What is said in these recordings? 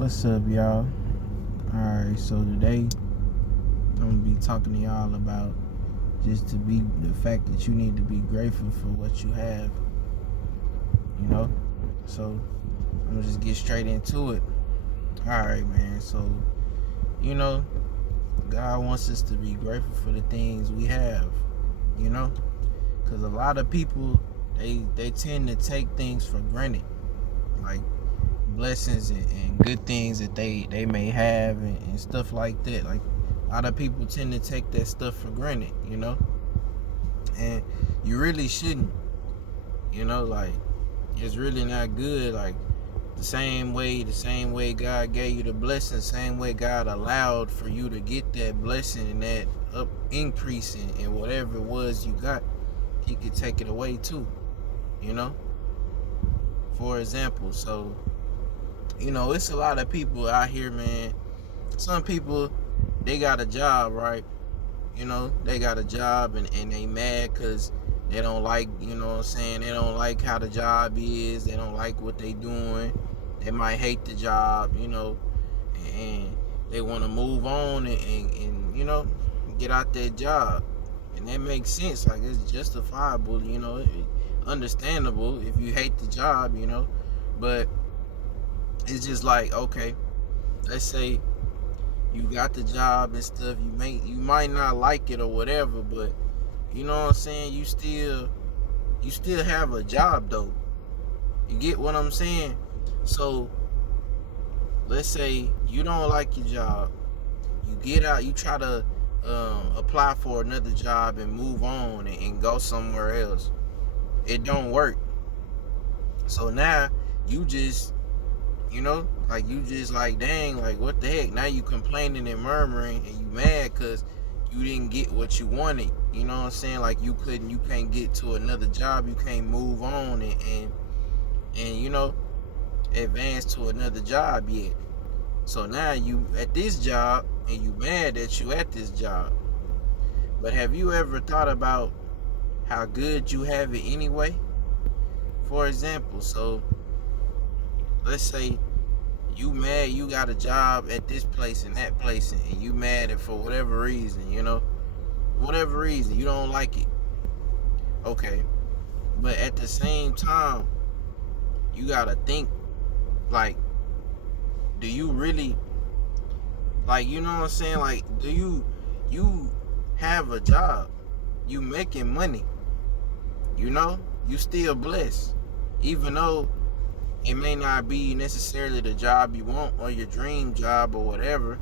What's up, y'all? Alright, so today I'm gonna be talking to y'all about just to be the fact that you need to be grateful for what you have, you know? So I'm gonna just get straight into it. Alright, man. So, you know, God wants us to be grateful for the things we have, you know? Because a lot of people, they tend to take things for granted, like blessings and good things that they may have and stuff like that. Like a lot of people tend to take that stuff for granted, you know, and you really shouldn't, you know, like it's really not good. Like the same way God gave you the blessing, the same way God allowed for you to get that blessing and that increase in whatever it was you got, He could take it away too, you know. For example, so you know, it's a lot of people out here, man. Some people, they got a job, right? You know, they got a job and they mad because they don't like, you know what I'm saying? They don't like how the job is. They don't like what they doing. They might hate the job, you know, and they want to move on and, you know, get out that job. And that makes sense. Like, it's justifiable, you know, understandable if you hate the job, you know. But it's just like, okay, let's say you got the job and stuff, you might not like it or whatever, but you know what I'm saying, you still have a job though. You get what I'm saying? So let's say you don't like your job, you get out, you try to apply for another job and move on and go somewhere else. It don't work. So now you just, you know, like you just like, dang, like what the heck? Now you complaining and murmuring and you mad because you didn't get what you wanted. You know what I'm saying? Like you can't get to another job, you can't move on and you know, advance to another job yet. So now you at this job and you mad that you at this job. But have you ever thought about how good you have it anyway? For example, so let's say you mad you got a job at this place and that place and you mad at for whatever reason, you know, whatever reason you don't like it. Okay, but at the same time you gotta think, like, do you really, like, you know what I'm saying, like, do you have a job, you making money, you know, you still blessed, even though it may not be necessarily the job you want or your dream job or whatever,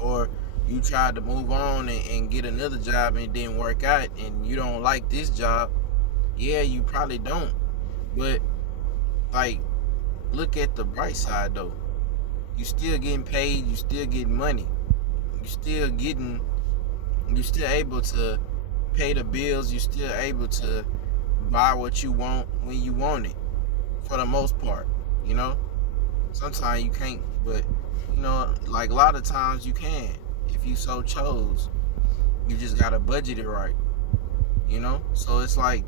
or you tried to move on and get another job and it didn't work out and you don't like this job. Yeah, you probably don't. But, like, look at the bright side though. You still getting paid, you still getting money. You still able to pay the bills, you still able to buy what you want when you want it. For the most part, you know, sometimes you can't, but you know, like a lot of times you can if you so chose. You just gotta budget it right, you know. So it's like,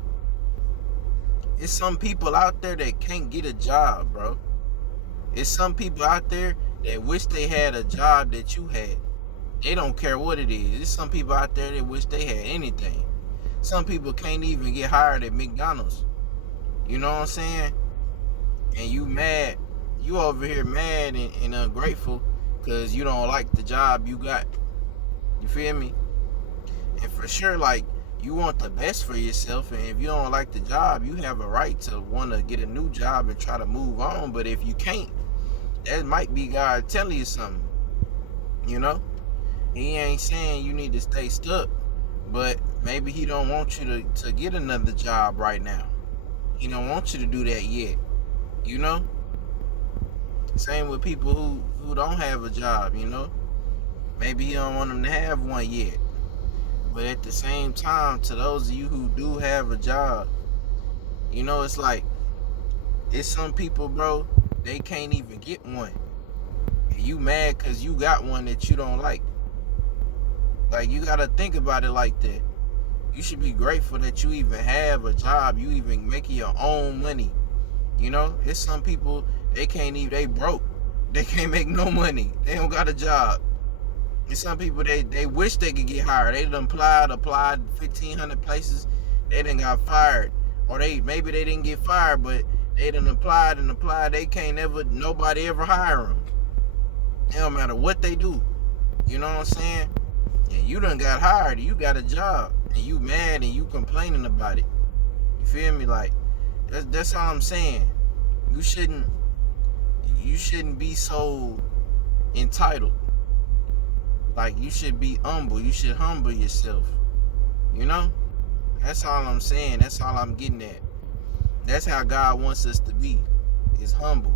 it's some people out there that can't get a job, bro. It's some people out there that wish they had a job that you had. They don't care what it is. There's some people out there that wish they had anything. Some people can't even get hired at McDonald's. You know what I'm saying? And you mad, you over here mad and ungrateful because you don't like the job you got. You feel me? And for sure, like, you want the best for yourself, and if you don't like the job, you have a right to want to get a new job and try to move on. But if you can't, that might be God telling you something, you know? He ain't saying you need to stay stuck, but maybe he don't want you to get another job right now. He don't want you to do that yet. You know, same with people who don't have a job, you know. Maybe he don't want them to have one yet. But at the same time, to those of you who do have a job, you know, it's like, it's some people, bro, they can't even get one. And you mad because you got one that you don't like. Like, you got to think about it like that. You should be grateful that you even have a job, you even making your own money. You know, it's some people, they can't even, they broke. They can't make no money. They don't got a job. And some people, they wish they could get hired. They done applied 1,500 places. They done got fired. Or maybe they didn't get fired, but they done applied and applied. They can't nobody ever hire them. It don't matter what they do. You know what I'm saying? And you done got hired. You got a job. And you mad and you complaining about it. You feel me? Like, that's all I'm saying. You shouldn't be so entitled. Like, you should be humble. You should humble yourself. You know? That's all I'm saying. That's all I'm getting at. That's how God wants us to be. Is humble.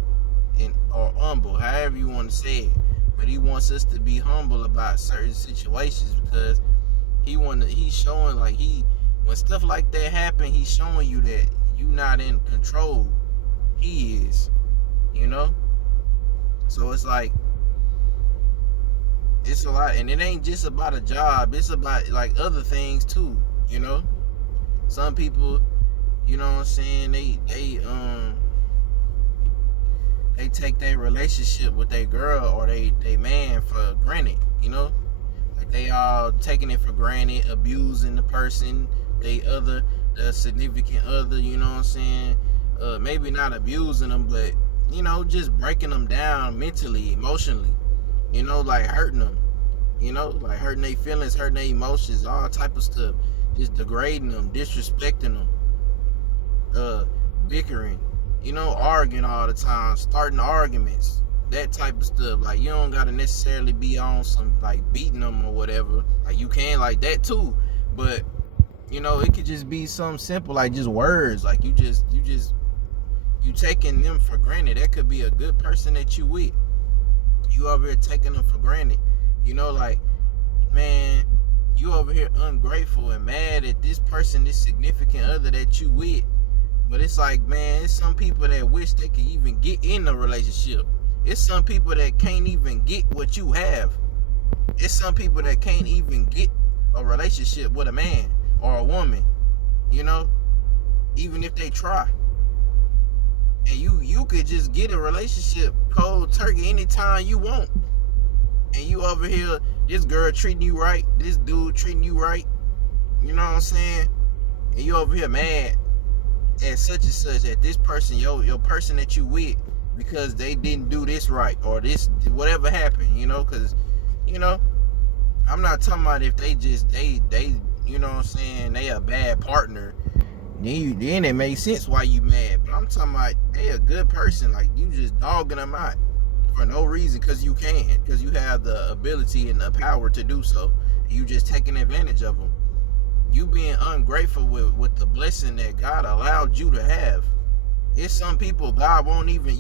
Or humble, however you want to say it. But he wants us to be humble about certain situations, because he's showing, like, when stuff like that happen, he's showing you that you not in control. He is. You know? So it's like, it's a lot, and it ain't just about a job. It's about, like, other things too. You know, some people, you know what I'm saying, they take their relationship with their girl or they man for granted. You know, like, they all taking it for granted, abusing the person, the significant other. You know what I'm saying? Maybe not abusing them, but, you know, just breaking them down mentally, emotionally. You know, like hurting them. You know, like hurting their feelings, hurting their emotions, all type of stuff. Just degrading them, disrespecting them, bickering. You know, arguing all the time, starting arguments, that type of stuff. Like, you don't gotta necessarily be on some, like, beating them or whatever. Like, you can like that too, but, you know, it could just be something simple, like just words. Like, you taking them for granted. That could be a good person that you with. You over here taking them for granted. You know, like, man, you over here ungrateful and mad at this person, this significant other that you with. But it's like, man, it's some people that wish they could even get in a relationship. It's some people that can't even get what you have. It's some people that can't even get a relationship with a man or a woman, you know, even if they try. And you could just get a relationship cold turkey anytime you want. And you over here, this girl treating you right, this dude treating you right, you know what I'm saying? And you over here mad at such and such, at this person, your person that you with, because they didn't do this right, or this, whatever happened, you know? Because, you know, I'm not talking about if they you know what I'm saying, they a bad partner, then it makes sense why you mad. But I'm talking about they a good person, like, you just dogging them out for no reason, because you can, because you have the ability and the power to do so. You just taking advantage of them. You being ungrateful with the blessing that God allowed you to have. It's some people God won't even,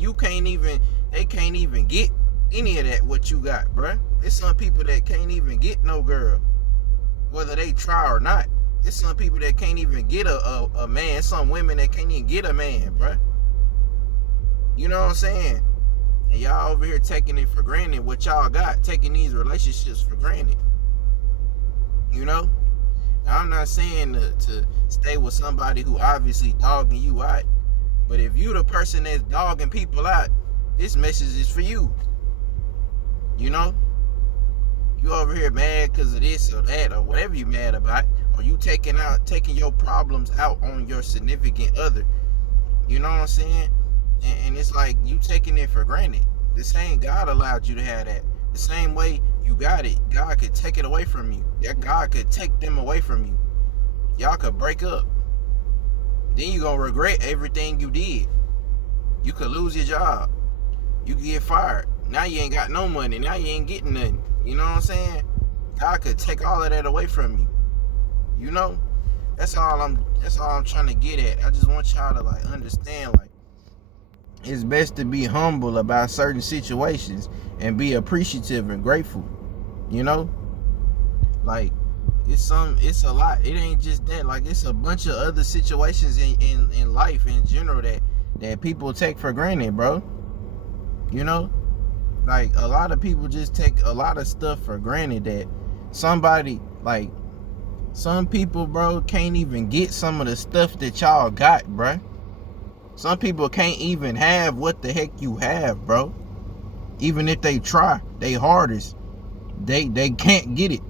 they can't even get any of that what you got, bruh. It's some people that can't even get no girl, whether they try or not. It's some people that can't even get a man. Some women that can't even get a man, bruh. You know what I'm saying? And y'all over here taking it for granted, what y'all got, taking these relationships for granted. You know? Now, I'm not saying to stay with somebody who obviously dogging you out. But if you the person that's dogging people out, this message is for you. You know? You over here mad because of this or that or whatever you mad about. Or you taking your problems out on your significant other. You know what I'm saying? And it's like you taking it for granted. The same God allowed you to have that. The same way you got it, God could take it away from you. That God could take them away from you. Y'all could break up. Then you gonna regret everything you did. You could lose your job. You could get fired. Now you ain't got no money. Now you ain't getting nothing. You know what I'm saying? God could take all of that away from you. You know? That's all I'm trying to get at. I just want y'all to, like, understand, like, it's best to be humble about certain situations and be appreciative and grateful. You know? Like, it's a lot. It ain't just that. Like, it's a bunch of other situations in life in general that people take for granted, bro. You know? Like, a lot of people just take a lot of stuff for granted that somebody, like, some people, bro, can't even get some of the stuff that y'all got, bro. Some people can't even have what the heck you have, bro. Even if they try their hardest, they can't get it.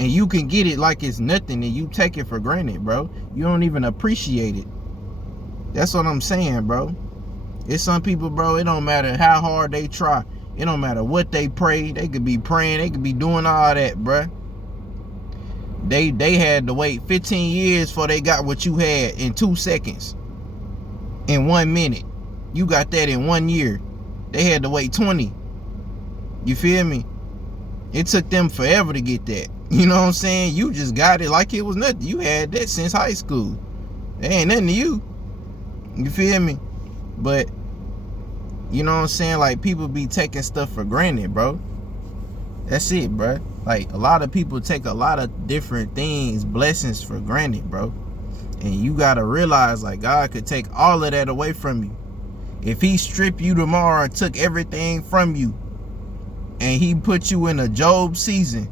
And you can get it like it's nothing, and you take it for granted, bro. You don't even appreciate it. That's what I'm saying, bro. It's some people, bro, it don't matter how hard they try. It don't matter what they pray. They could be praying. They could be doing all that, bruh. They had to wait 15 years before they got what you had in 2 seconds. In 1 minute. You got that in 1 year. They had to wait 20. You feel me? It took them forever to get that. You know what I'm saying? You just got it like it was nothing. You had that since high school. It ain't nothing to you. You feel me? But, you know what I'm saying? Like, people be taking stuff for granted, bro. That's it, bro. Like, a lot of people take a lot of different things, blessings for granted, bro. And you gotta realize, like, God could take all of that away from you. If he stripped you tomorrow and took everything from you, and he put you in a Job season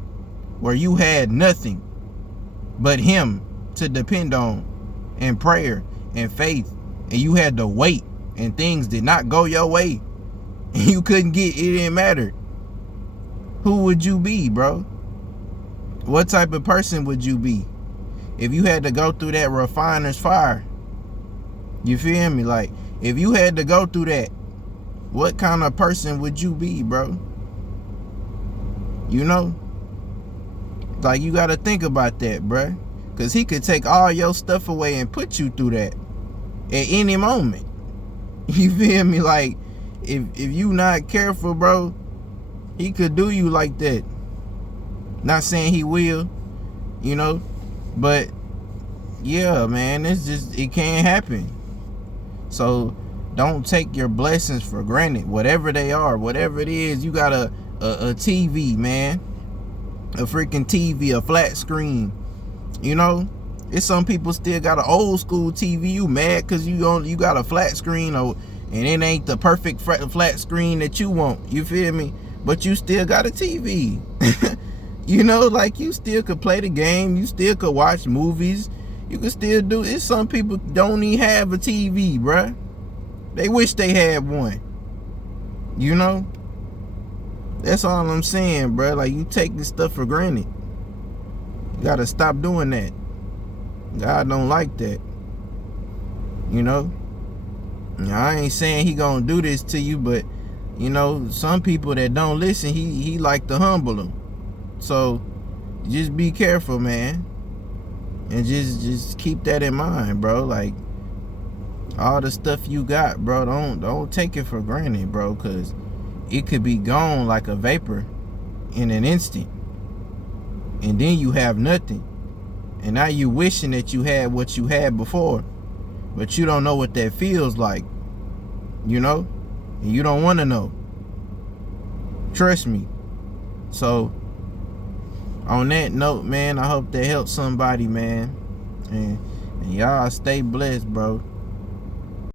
where you had nothing but him to depend on, and prayer and faith, and you had to wait, and things did not go your way, and you couldn't get it, didn't matter. Who would you be, bro? What type of person would you be if you had to go through that refiner's fire? You feel me? Like, if you had to go through that, what kind of person would you be, bro? You know? Like, you gotta think about that, bro. Because he could take all your stuff away and put you through that at any moment. You feel me? Like, if you not careful, bro, he could do you like that. Not saying he will, you know, but yeah, man, it's just, it can't happen. So don't take your blessings for granted, whatever they are, whatever it is. You got a TV, man, a freaking TV, a flat screen, you know. It's some people still got an old school TV. You mad because you got a flat screen, and it ain't the perfect flat screen that you want. You feel me? But you still got a TV. You know, like, you still could play the game. You still could watch movies. You could still do it. Some people don't even have a TV, bruh. They wish they had one. You know? That's all I'm saying, bruh. Like, you taking stuff for granted. You gotta stop doing that. God don't like that. You know? Now, I ain't saying he gonna do this to you, but, you know, some people that don't listen, he like to humble them. So just be careful, man, and just keep that in mind, bro. Like, all the stuff you got, bro, don't take it for granted, bro, because it could be gone like a vapor in an instant, and then you have nothing, and now you wishing that you had what you had before, but you don't know what that feels like, you know, and you don't want to know. Trust me. So on that note, man, I hope that helped somebody, man. And y'all stay blessed, bro.